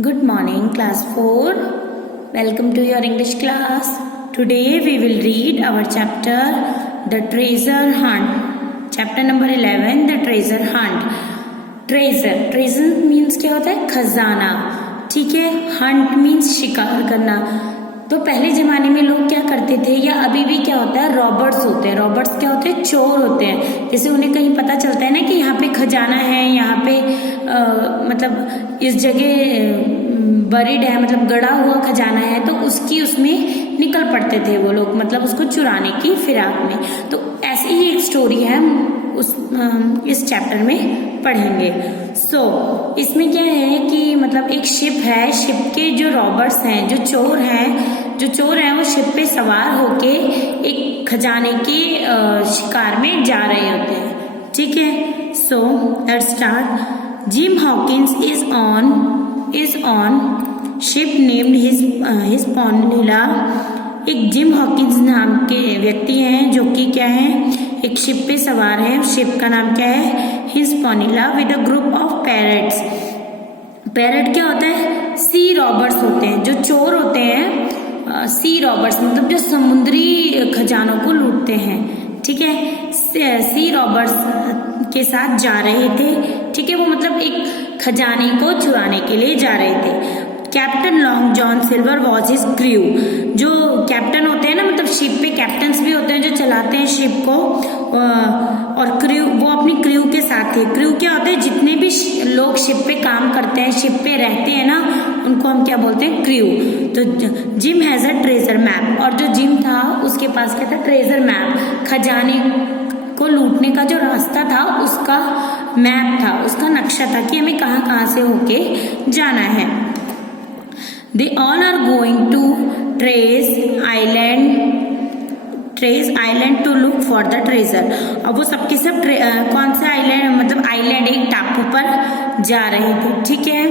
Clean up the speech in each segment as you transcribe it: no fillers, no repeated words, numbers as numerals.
Good morning, class 4. Welcome to your English class. Today we will read our chapter The Treasure Hunt. Chapter number 11, The Treasure Hunt. Treasure means क्या होता है? खजाना. ठीक है. Hunt means शिकार करना. तो पहले जमाने में लोग क्या करते थे या अभी भी क्या होता है, रॉबर्ट्स होते हैं. रॉबर्ट्स क्या होते हैं? चोर होते हैं. जैसे उन्हें कहीं पता चलता है ना कि यहाँ पे खजाना है, यहाँ पे मतलब इस जगह बरीड है, मतलब गड़ा हुआ खजाना है, तो उसमें निकल पड़ते थे वो लोग, मतलब उसको चुराने की फिराक में. तो ऐसी ही एक स्टोरी है इस चैप्टर में पढ़ेंगे. इसमें क्या है कि मतलब एक शिप है. शिप के जो रॉबर्ट्स हैं, जो चोर हैं वो शिप पे सवार होके एक खजाने के शिकार में जा रहे होते हैं. ठीक है. Let's start. Gym Hawkins is on ship named his Ponilla. एक जिम हॉकिंस नाम के व्यक्ति हैं जो कि क्या है, एक शिप पे सवार है. शिप का नाम क्या है? Hispaniola with a group of parrots. Parrot क्या होता है? सी रॉबर्स होते हैं. जो चोर होते हैं सी रॉबर्स, मतलब जो समुद्री खजानों को लूटते हैं. ठीक है. सी रॉबर्स के साथ जा रहे थे. ठीक है. वो मतलब एक खजाने को चुराने के लिए जा रहे थे. Captain long John silver was his crew. जो कैप्टन होते हैं ना, मतलब शिप पे कैप्टन्स भी होते हैं जो चलाते हैं शिप को, और क्रू, वो अपनी क्रू के साथ थे. क्रू क्या होते हैं? जितने भी लोग शिप पे काम करते हैं, शिप पे रहते हैं ना, उनको हम क्या बोलते हैं? क्रू. तो gym has a treasure map. और जो जिम था उसके पास क्या था? Treasure map. खजाने को लूटने का जो रास्ता था उसका मैप था, उसका नक्शा था कि हमें कहाँ कहाँ से होके जाना है. They all are going to Trace Island to look for the treasure. अब वो सबके सब कौन सा आइलैंड, मतलब आइलैंड, एक टापू पर जा रहे थे. ठीक है.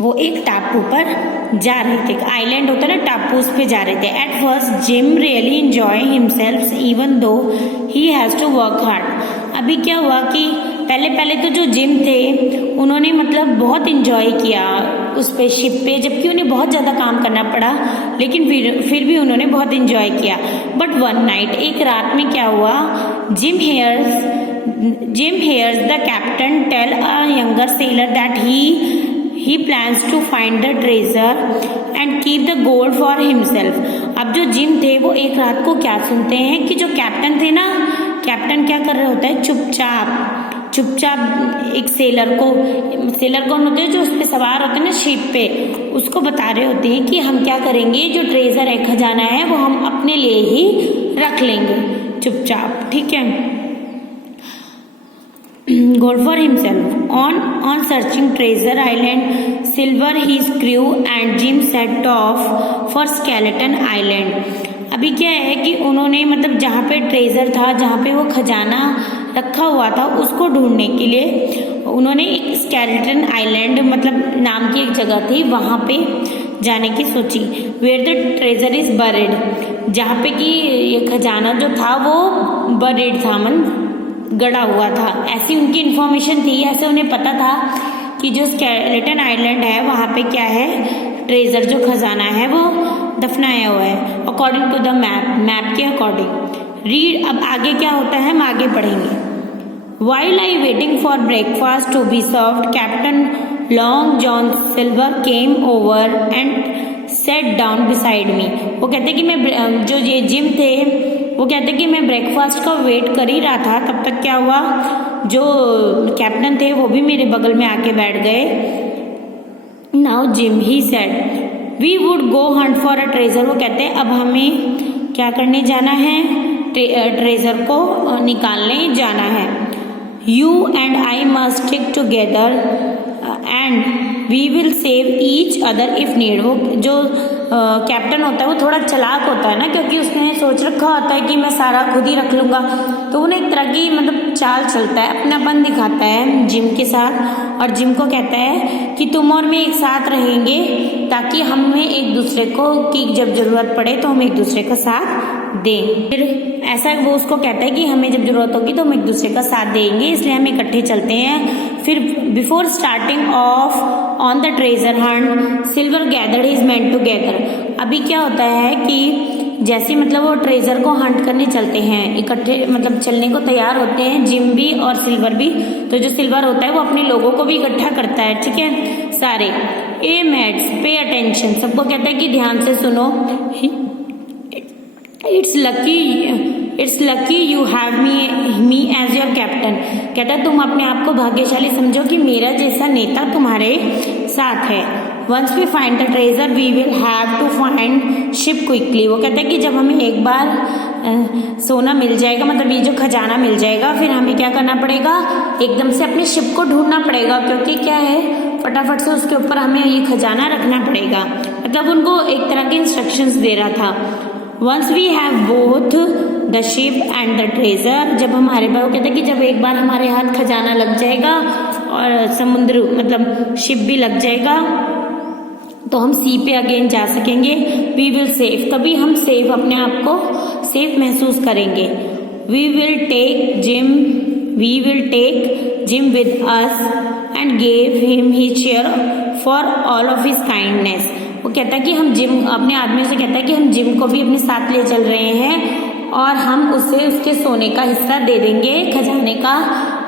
वो एक टापू पर जा रहे थे. आइलैंड होता है ना, टापू, उस पे जा रहे थे. At first Jim really enjoy himself even though he has to work hard. अभी क्या हुआ कि पहले तो जो जिम थे उन्होंने मतलब बहुत एंजॉय किया उस पे, शिप पे, जबकि उन्हें बहुत ज़्यादा काम करना पड़ा, लेकिन फिर भी उन्होंने बहुत एंजॉय किया. बट वन नाइट, एक रात में क्या हुआ, Jim hears the captain tell a younger sailor that he plans to find the treasure and keep the gold for himself. अब जो जिम थे वो एक रात को क्या सुनते हैं कि जो कैप्टन थे ना, कैप्टन क्या कर रहे होता है? चुपचाप एक सेलर कौन होते हैं? जो उस पे सवार होते हैं ना शिप पे, उसको बता रहे होते हैं कि हम क्या करेंगे, जो ट्रेजर है, खजाना है, वो हम अपने लिए ही रख लेंगे चुपचाप. ठीक है. Gold for himself. On searching treasure island, Silver, his crew and Jim set off for Skeleton Island. अभी क्या है कि उन्होंने मतलब जहाँ पे ट्रेजर था, जहाँ पे वो खजाना रखा हुआ था, उसको ढूंढने के लिए उन्होंने एक स्केलेटन आइलैंड मतलब नाम की एक जगह थी, वहाँ पे जाने की सोची. Where the treasure is buried. जहाँ पे कि ये खजाना जो था वो बरीड था, गड़ा हुआ था. ऐसी उनकी इन्फॉर्मेशन थी, ऐसे उन्हें पता था कि जो स्केलेटन आइलैंड है वहाँ पे क्या है, ट्रेजर जो खजाना है वो दफनाया हुआ है. अकॉर्डिंग टू द मैप के अकॉर्डिंग. रीड. अब आगे क्या होता है, हम आगे पढ़ेंगे. While I waiting for breakfast to be served, Captain Long John Silver came over and sat down beside me. वो कहते कि मैं, जो ये जिम थे वो कहते कि मैं ब्रेकफास्ट का वेट कर ही रहा था, तब तक क्या हुआ, जो कैप्टन थे वो भी मेरे बगल में आके बैठ गए. Now Jim, he said, we would go hunt for a treasure. वो कहते हैं अब हमें क्या करने जाना है, ट्रेजर को निकालने जाना है. You and I must stick together and we will save each other if need. वो जो कैप्टन होता है वो थोड़ा चालाक होता है ना, क्योंकि उसने सोच रखा होता है कि मैं सारा खुद ही रख लूँगा, तो उन्हें एक तरह की मतलब चाल चलता है, अपनापन दिखाता है जिम के साथ, और जिम को कहता है कि तुम और मैं एक साथ रहेंगे ताकि हमें एक दूसरे को की जब ज़रूरत पड़े तो हम एक दूसरे का साथ दें. फिर ऐसा वो उसको कहता है कि हमें जब ज़रूरत होगी तो हम एक दूसरे का साथ देंगे, इसलिए हम इकट्ठे चलते हैं. फिर before starting of on the treasure Hunt silver gathered his man together. अभी क्या होता है कि जैसे मतलब वो ट्रेजर को हंट करने चलते हैं, इकट्ठे मतलब चलने को तैयार होते हैं, जिम भी और सिल्वर भी। तो जो सिल्वर होता है वो अपने लोगों को भी इकट्ठा करता है, ठीक है, सारे। ए मैट्स पे अटेंशन, सबको कहता है कि ध्यान से सुनो। It's lucky you have me as your captain. कहता है तुम अपने आप को भाग्यशाली समझो कि मेरा जैसा नेता तुम्हारे साथ है। Once we find the treasure we will have to find ship quickly. वो कहता है कि जब हमें एक बार सोना मिल जाएगा, मतलब ये जो खजाना मिल जाएगा, फिर हमें क्या करना पड़ेगा, एकदम से अपनी शिप को ढूंढना पड़ेगा, क्योंकि क्या है, फटाफट से उसके ऊपर हमें ये खजाना रखना पड़ेगा। मतलब उनको एक तरह के इंस्ट्रक्शंस दे रहा था। Once we have both the ship and the treasure, जब हमारे पास, वो कहते हैं कि जब एक बार हमारे हाथ खजाना लग जाएगा और समुद्र मतलब शिप भी लग जाएगा, तो हम सी पे अगेन जा सकेंगे। वी विल सेफ, तभी हम सेफ, अपने आप को सेफ महसूस करेंगे। We will take Jim with us and gave him his share for all of his kindness. वो कहता है कि हम जिम, अपने आदमी से कहता है कि हम जिम को भी अपने साथ ले चल रहे हैं और हम उसे उसके सोने का हिस्सा दे देंगे, खजाने का,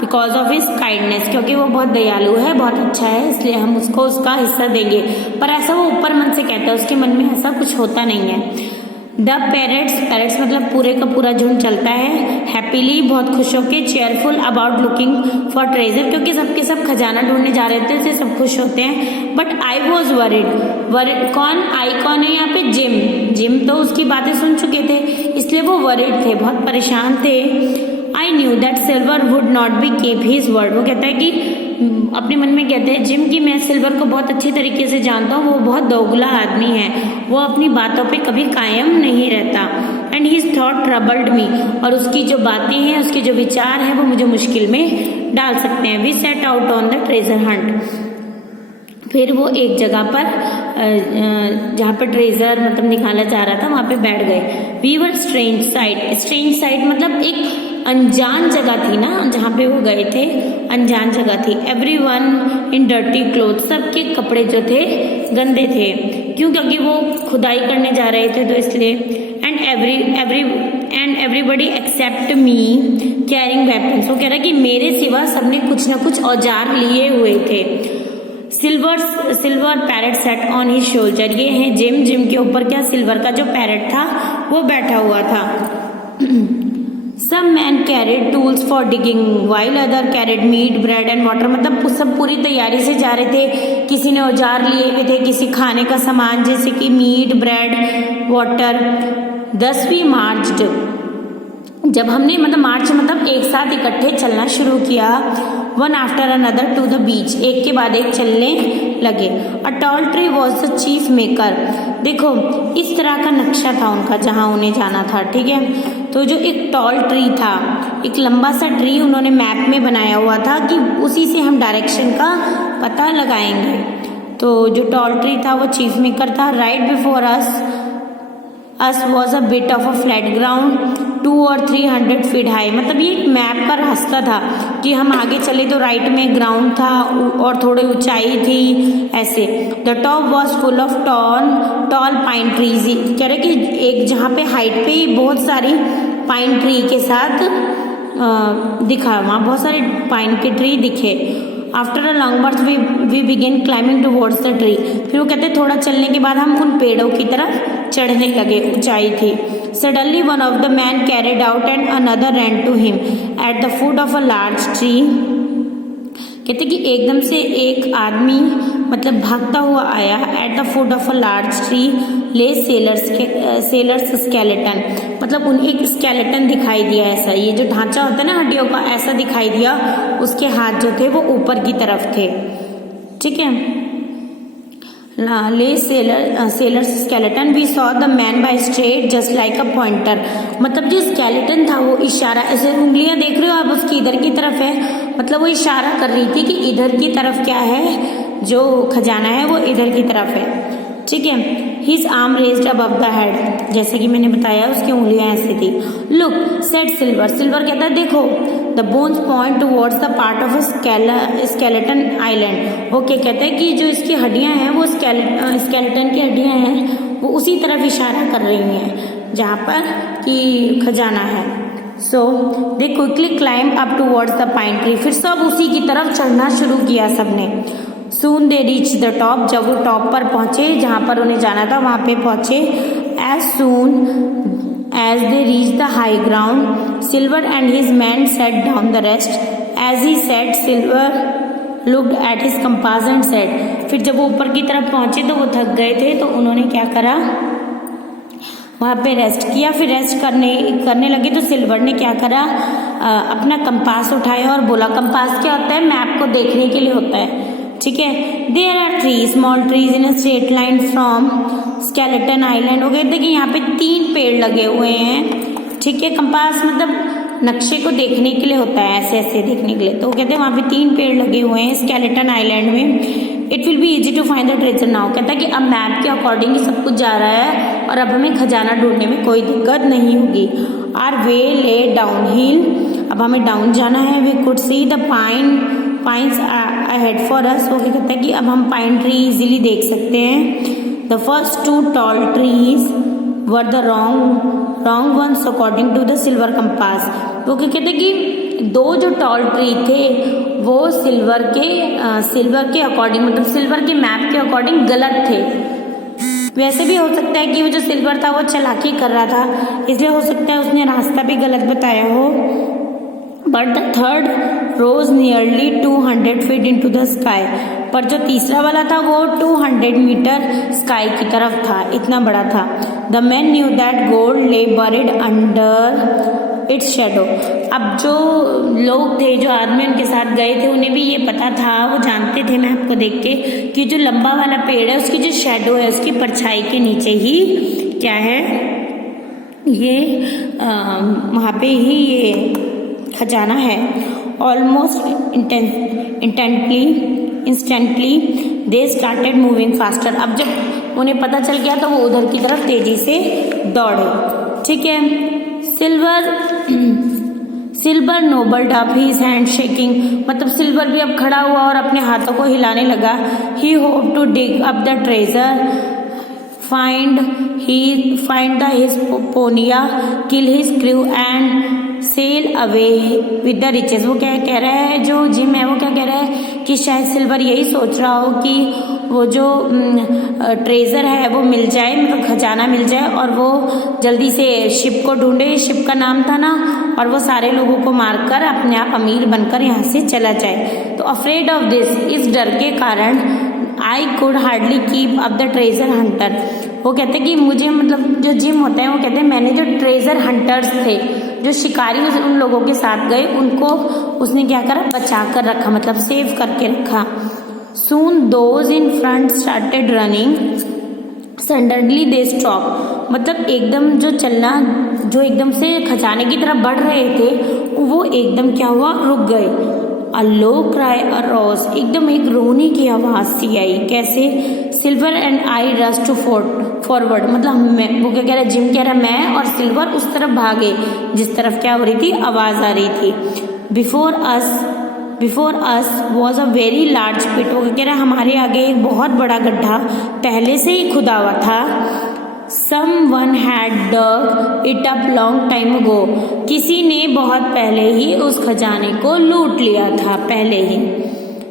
बिकॉज ऑफ हिज काइंडनेस, क्योंकि वो बहुत दयालु है, बहुत अच्छा है, इसलिए हम उसको उसका हिस्सा देंगे। पर ऐसा वो ऊपर मन से कहता है, उसके मन में ऐसा कुछ होता नहीं है। द पैरट्स मतलब पूरे का पूरा झुंड चलता है, हैप्पीली बहुत खुश होके, cheerful about looking for treasure, क्योंकि सबके सब खजाना ढूंढने जा रहे थे, इसलिए सब खुश होते हैं। बट आई वॉज वरिड, कौन, आई कौन है यहाँ पे, जिम तो उसकी बातें सुन चुके थे, इसलिए वो वरिड थे, बहुत परेशान थे। I knew that silver would not be keep his word. वो कहता है कि अपने मन में कहते हैं जिम की, मैं सिल्वर को बहुत अच्छी तरीके से जानता हूँ, वो बहुत दोगला आदमी है, वो अपनी बातों पे कभी कायम नहीं रहता। एंड हिज थॉट ट्रबल्ड मी, और उसकी जो बातें हैं, उसके जो विचार हैं, वो मुझे मुश्किल में डाल सकते हैं। We set out on the treasure hunt, फिर वो एक जगह पर जहाँ पर ट्रेजर मतलब निकाला जा रहा था, वहाँ पे बैठ गए। वी वर स्ट्रेंज साइड मतलब एक अनजान जगह थी ना, जहाँ पे वो गए थे, अनजान जगह थी। एवरीवन इन डर्टी क्लोथ, सबके कपड़े जो थे गंदे थे, क्यों, क्योंकि वो खुदाई करने जा रहे थे, तो इसलिए। And everybody except me carrying weapons. वो कह रहा है कि मेरे सिवा सबने कुछ ना कुछ औजार लिए हुए थे। Silver parrot set on his shoulder, ये है जिम के ऊपर क्या, सिल्वर का जो पैरेट था वो बैठा हुआ था। Some men carried tools for digging, while other carried meat, bread and water। मतलब सब पूरी तैयारी से जा रहे थे, किसी ने औजार लिए हुए थे, किसी खाने का सामान जैसे कि मीट, ब्रेड, वाटर। 10वीं मार्च्ड, जब हमने मतलब मार्च मतलब एक साथ इकट्ठे चलना शुरू किया। One after another to the beach, एक के बाद एक चलने लगे। A tall tree was the chief maker. देखो इस तरह का नक्शा था उनका जहाँ उन्हें जाना था, ठीक है। तो जो एक टॉल ट्री था, एक लंबा सा ट्री उन्होंने मैप में बनाया हुआ था कि उसी से हम डायरेक्शन का पता लगाएंगे। तो जो टॉल ट्री था वो चीफ मेकर था। Right before us was a bit of a flat ground 200 or 300 feet high. मतलब ये एक मैप का रास्ता था कि हम आगे चले तो राइट में ग्राउंड था और थोड़ी ऊंचाई थी ऐसे। The top was full of tall pine trees. कह रहे कि एक जहाँ पे हाइट पे ही बहुत सारी पाइन ट्री के साथ दिखा, वहाँ बहुत सारे पाइन के ट्री दिखे। After a long birth we began climbing towards the tree. फिर वो कहते थोड़ा चलने के बाद हम उन पेड़ों की तरफ चढ़ने लगे, ऊंचाई थी। Suddenly one of the man carried out and another ran to him at the foot of a large tree. कहते कि एकदम से एक आदमी मतलब भागता हुआ आया। Eight the foot of a large tree ले सेलर्स स्केलेटन। मतलब उन्हें एक स्केलेटन दिखाई दिया, ऐसा ये जो ढांचा होता है ना हड्डियों का, ऐसा दिखाई दिया। उसके हाथ जो थे वो ऊपर की तरफ थे, ठीक है। ले sailor's skeleton we saw the man by straight just like a pointer. मतलब जो स्केलेटन था वो इशारा, ऐसे उंगलियां देख रहे हो आप, उसकी इधर की तरफ है, मतलब वो इशारा कर रही थी कि इधर की तरफ क्या है, जो खजाना है वो इधर की तरफ है, ठीक है। His arm raised above the head, जैसे कि मैंने बताया उसकी उंगलियां ऐसे थी। लुक सेड सिल्वर कहता है देखो। The bones point towards the part of skeleton island. वो क्या कहते हैं कि जो इसकी हड्डियां हैं वो स्केलेटन की हड्डियां हैं वो उसी तरफ इशारा कर रही हैं जहाँ पर कि खजाना है। So they quickly climb up towards the pine tree. फिर सब उसी की तरफ चढ़ना शुरू किया सबने। Soon they reach the top. जब वो टॉप पर पहुंचे जहाँ पर उन्हें जाना था वहाँ पे पहुंचे। As soon as they reached the high ground, Silver and his men sat down the rest. As he sat, Silver looked at his compass and said, फिर जब वो ऊपर की तरफ पहुंचे तो वो थक गए थे तो उन्होंने क्या करा, वहाँ पे रेस्ट किया। फिर रेस्ट करने लगे तो सिल्वर ने क्या करा, अपना कंपास उठाया और बोला, कंपास क्या होता है, मैप को देखने के लिए होता है, ठीक है। There are 3 small trees in a straight line from skeleton island. वो कहते हैं कि यहाँ पे 3 पेड़ लगे हुए हैं, ठीक है। कंपास मतलब नक्शे को देखने के लिए होता है, ऐसे ऐसे देखने के लिए। तो वो कहते हैं वहाँ पे 3 पेड़ लगे हुए हैं स्केलेटन आइलैंड में। It will be easy to find the treasure now. कहता है कि अब मैप के अकॉर्डिंग ही सब कुछ जा रहा है और अब हमें खजाना ढूंढने में कोई दिक्कत नहीं होगी। Are way lay down hill. अब हमें डाउन जाना है। We could see the pines ahead for us. वो क्या कहता है कि अब हम पाइन ट्री इजीली देख सकते हैं। The first 2 tall trees were the wrong ones according to the silver compass. वो क्या कहते हैं कि 2 जो टॉल ट्री थे वो सिल्वर के अकॉर्डिंग मतलब सिल्वर के मैप के अकॉर्डिंग गलत थे। वैसे भी हो सकता है कि वो जो सिल्वर था वो चालाकी कर रहा था, इसलिए हो सकता है उसने रास्ता भी गलत बताया हो। But the third rose nearly 200 feet into the sky. पर जो तीसरा वाला था वो 200 मीटर स्काई की तरफ था, इतना बड़ा था। The man knew that gold ले बरिड अंडर इट्स शेडो। अब जो लोग थे, जो आदमी उनके साथ गए थे, उन्हें भी ये पता था, वो जानते थे मैप को देख के कि जो लंबा वाला पेड़ है उसकी जो शेडो है, उसकी परछाई के नीचे ही क्या है, ये वहाँ पे ही ये खजाना है। Almost instantly they started moving faster. अब जब उन्हें पता चल गया तो वो उधर की तरफ तेजी से दौड़े, ठीक है। Silver nobbled up his hand shaking. मतलब सिल्वर भी अब खड़ा हुआ और अपने हाथों को हिलाने लगा। He hope to dig up the treasure, find the Hispaniola, kill his crew and sail away with the riches। वो क्या कह रहा है, जो जिम है वो क्या कह रहा है कि शायद सिल्वर यही सोच रहा हो कि वो जो ट्रेजर है वो मिल जाए, मतलब खजाना मिल जाए और वो जल्दी से शिप को ढूंढे, शिप का नाम था ना, और वो सारे लोगों को मारकर अपने आप अमीर बनकर यहाँ से चला जाए। तो अफ्रेड ऑफ दिस, इस डर के कारण, I could hardly keep up the treasure Hunter. वो कहते हैं कि मुझे, मतलब जो जिम होते हैं वो कहते हैं मैंने जो ट्रेजर हंटर्स थे, जो शिकारी उन लोगों के साथ गए, उनको उसने क्या करा, बचा कर रखा, मतलब सेव करके रखा। Soon those in front started running, suddenly they stop. मतलब एकदम जो चलना, जो एकदम से खजाने की तरफ बढ़ रहे थे वो एकदम क्या हुआ, रुक गए। A low cry arose, एकदम एक रोने की आवाज सी आई। कैसे, Silver and I rush to forward. मतलब वो क्या कह रहा है, जिम कह रहा है मैं और सिल्वर उस तरफ भागे जिस तरफ क्या हो रही थी, आवाज आ रही थी। Before us was a very large pit. वो क्या कह रहा है, हमारे आगे एक बहुत बड़ा गड्ढा पहले से ही खुदा हुआ था। Someone had dug it up long time ago। किसी ने बहुत पहले ही उस खजाने को लूट लिया था, पहले ही।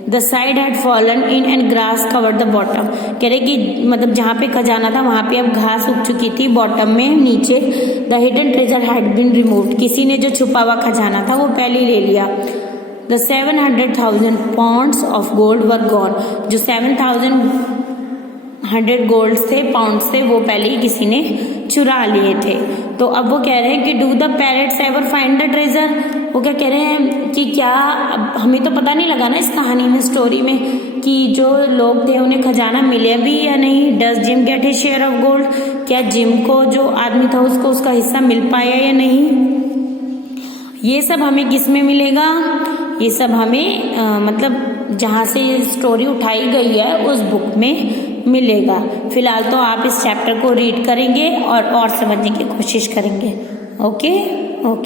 The side had fallen in and grass covered the bottom। कह रहे कि मतलब जहाँ पे खजाना था वहाँ पे अब घास उग चुकी थी, बॉटम में नीचे। The hidden treasure had been removed। किसी ने जो छुपा हुआ खजाना था वो पहले ही ले लिया। The 700,000 pounds of gold were gone। जो 7,100 गोल्ड थे, पाउंड्स थे, वो पहले ही किसी ने चुरा लिए थे। तो अब वो कह रहे हैं कि do the parrots ever find the treasure. वो क्या कह रहे हैं कि क्या, अब हमें तो पता नहीं लगा ना इस कहानी में, स्टोरी में, कि जो लोग थे उन्हें खजाना मिले भी या नहीं। Does gym get his share of gold. क्या जिम को, जो आदमी था, उसको उसका हिस्सा मिल पाया या नहीं। ये सब हमें किस में मिलेगा, ये सब हमें मतलब जहाँ से स्टोरी उठाई गई है उस बुक में मिलेगा। फिलहाल तो आप इस चैप्टर को रीड करेंगे और समझने की कोशिश करेंगे। ओके।